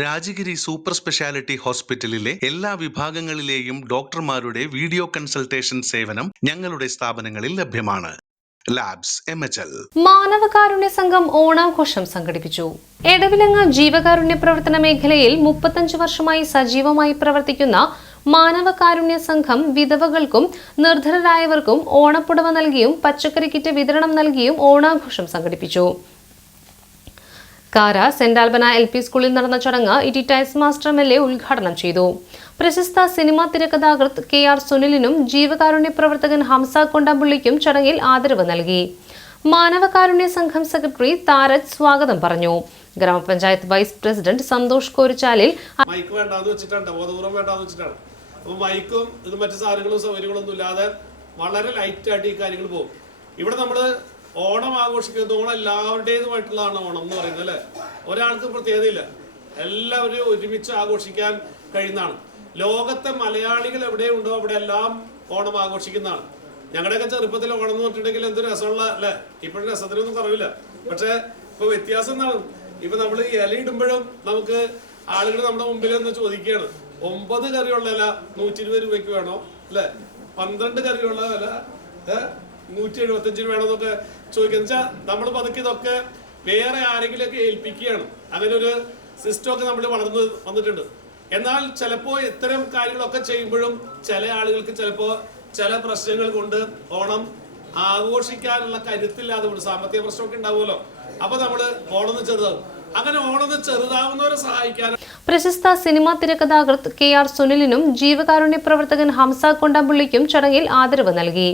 Rajagiri super speciality ഹോസ്പിറ്റലിലെ എല്ലാ വിഭാഗങ്ങളിലെയും ഡോക്ടർമാരുടെ വീഡിയോ കൺസൾട്ടേഷൻ സേവനം ഞങ്ങളുടെ സ്ഥാപനങ്ങളിൽ ലഭ്യമാണ്. Labs MHL. മാനവകാരുണ്യ സംഘം ഓണാഘോഷം സംഘടിപ്പിച്ചു. എടവിലങ്ങ് ജീവകാരുണ്യ പ്രവർത്തന മേഖലയിൽ 35 വർഷമായി സജീവമായി പ്രവർത്തിക്കുന്ന മാനവകാരുണ്യ സംഘം വിധവകൾക്കും നിർധനരായവർക്കും ഓണപ്പുടവ നൽകിയും പച്ചക്കറി കിറ്റ് വിതരണം നൽകിയും ഓണാഘോഷം സംഘടിപ്പിച്ചു. കാര സെന്റ് ആൽബന LP സ്കൂളിൽ നടന്ന ചടങ്ങ് ഇടി ടൈസ് മാസ്റ്റർ MLA ഉദ്ഘാടനം ചെയ്തു. പ്രശസ്ത സിനിമാ തിരക്കഥാകൃത്ത് KR സുനിലിനും ജീവകാരുണ്യ പ്രവർത്തകൻ ഹംസ കൊണ്ടമ്പുള്ളിക്കും ചടങ്ങിൽ ആദരവ് നൽകി. മാനവകാരുണ്യ സംഘം സെക്രട്ടറി താരജ് സ്വാഗതം പറഞ്ഞു. ഗ്രാമപഞ്ചായത്ത് വൈസ് പ്രസിഡന്റ് സന്തോഷ് കോരിച്ചാലിൽ മൈക്കും ഇത് മറ്റു സാധനങ്ങളും സൗകര്യങ്ങളൊന്നും ഇല്ലാതെ വളരെ ലൈറ്റായിട്ട് ഈ കാര്യങ്ങൾ പോകും. ഇവിടെ നമ്മൾ ഓണം ആഘോഷിക്കുന്നത് ഓണം എല്ലാവരുടേതുമായിട്ടുള്ളതാണ് ഓണം എന്ന് പറയുന്നത് അല്ലേ. ഒരാൾക്ക് പ്രത്യേകതയില്ല, എല്ലാവരും ഒരുമിച്ച് ആഘോഷിക്കാൻ കഴിയുന്നതാണ്. ലോകത്തെ മലയാളികൾ എവിടെയുണ്ടോ അവിടെ എല്ലാം ഓണം ആഘോഷിക്കുന്നതാണ്. ഞങ്ങളുടെയൊക്കെ ചെറുപ്പത്തിൽ ഓണം എന്ന് പറഞ്ഞിട്ടുണ്ടെങ്കിൽ എന്ത് രസമുള്ള അല്ലേ. ഇപ്പോഴും രസത്തിനൊന്നും കുറവില്ല, പക്ഷെ ഇപ്പൊ വ്യത്യാസം എന്താണ്? ഇപ്പൊ നമ്മൾ ഇലയിടുമ്പോഴും നമുക്ക് ആളുകൾ നമ്മുടെ മുമ്പിൽ നിന്ന് ചോദിക്കുകയാണ്, 9 കറിയുള്ള ഇല 120 രൂപയ്ക്ക് വേണോ അല്ലെ, 12 കറിയുള്ള വില 175 വേണമെന്നൊക്കെ ചോദിക്കുന്ന വെച്ചാൽ നമ്മൾ പതുക്കെ ഇതൊക്കെ വേറെ ആരെങ്കിലുമൊക്കെ ഏൽപ്പിക്കുകയാണ്. അങ്ങനെ ഒരു സിസ്റ്റമൊക്കെ നമ്മൾ വളർന്നു വന്നിട്ടുണ്ട്. എന്നാൽ ചിലപ്പോൾ ഇത്തരം കാര്യങ്ങളൊക്കെ ചെയ്യുമ്പോഴും ചില ആളുകൾക്ക് ചിലപ്പോൾ ചില പ്രശ്നങ്ങൾ കൊണ്ട് ഓണം ആഘോഷിക്കാനുള്ള കരുത്തില്ലാതെ കൊണ്ട് സാമ്പത്തിക പ്രശ്നമൊക്കെ ഉണ്ടാവുമല്ലോ. അപ്പൊ നമ്മള് ഓണം ചെറുതാവും. അങ്ങനെ ഓണം ചെറുതാവുന്നവരെ സഹായിക്കാൻ പ്രശസ്ത സിനിമാ തിരക്കഥാകൃത്ത് KR സുനിലിനും ജീവകാരുണ്യ പ്രവർത്തകൻ ഹംസ കൊണ്ടമ്പുള്ളിക്കും ചടങ്ങിൽ ആദരവ് നൽകി.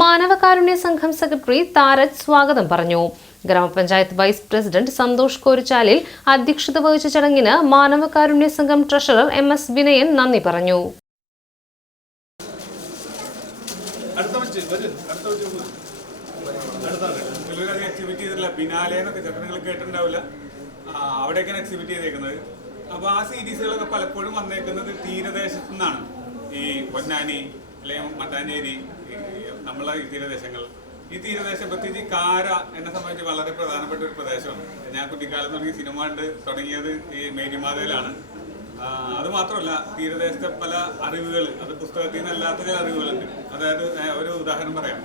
മാനവകാരുണ്യ സംഘം സെക്രട്ടറി താരജ് സ്വാഗതം പറഞ്ഞു. ഗ്രാമപഞ്ചായത്ത് വൈസ് പ്രസിഡന്റ് സന്തോഷ് കോരിച്ചാലിൽ അധ്യക്ഷത വഹിച്ച ചടങ്ങിന് മാനവകാരുണ്യ സംഘം ട്രഷറർ MS വിനയൻ നന്ദി പറഞ്ഞു. അവിടെയൊക്കെയാണ് എക്സിബിറ്റ് ചെയ്തേക്കുന്നത്. അപ്പോൾ ആ സീരീസുകളൊക്കെ പലപ്പോഴും വന്നേക്കുന്നത് തീരദേശത്തു നിന്നാണ്. ഈ പൊന്നാനി അല്ലെങ്കിൽ മട്ടാഞ്ചേരി, നമ്മളെ ഈ തീരദേശങ്ങൾ. ഈ തീരദേശം പ്രത്യേകിച്ച് കാര എന്നെ സംബന്ധിച്ച് വളരെ പ്രധാനപ്പെട്ട ഒരു പ്രദേശമാണ്. ഞാൻ കുട്ടിക്കാലത്ത് തുടങ്ങി സിനിമ കണ്ട് തുടങ്ങിയത് ഈ മേരിമാതയിലാണ്. അതുമാത്രമല്ല തീരദേശത്തെ പല അറിവുകൾ, അത് പുസ്തകത്തിൽ നിന്നല്ലാത്ത ചില അറിവുകളുണ്ട്. അതായത് ഒരു ഉദാഹരണം പറയാം.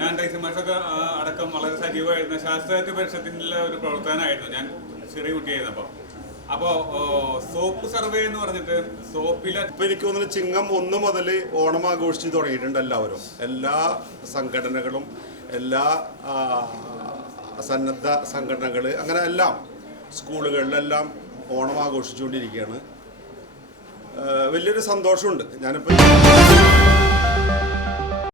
ഞാൻ ടൈസൺ മാഷൊക്കെ അടക്കം വളരെ സജീവമായിരുന്ന ശാസ്ത്രീയ പരിഷത്തിൻ്റെ ഒരു പ്രവർത്തകനായിരുന്നു ഞാൻ ചെറിയ കുട്ടിയായിരുന്നപ്പോൾ. അപ്പോൾ സോപ്പ് സർവേ എന്ന് പറഞ്ഞിട്ട് സോപ്പിലെ എനിക്ക് തോന്നുന്നു ചിങ്ങം 1 മുതൽ ഓണം ആഘോഷിച്ച് തുടങ്ങിയിട്ടുണ്ട് എല്ലാവരും. എല്ലാ സംഘടനകളും എല്ലാ സന്നദ്ധ സംഘടനകൾ അങ്ങനെ എല്ലാം സ്കൂളുകളിലെല്ലാം ഓണം ആഘോഷിച്ചുകൊണ്ടിരിക്കുകയാണ്. വലിയൊരു സന്തോഷമുണ്ട്. ഞാനിപ്പോൾ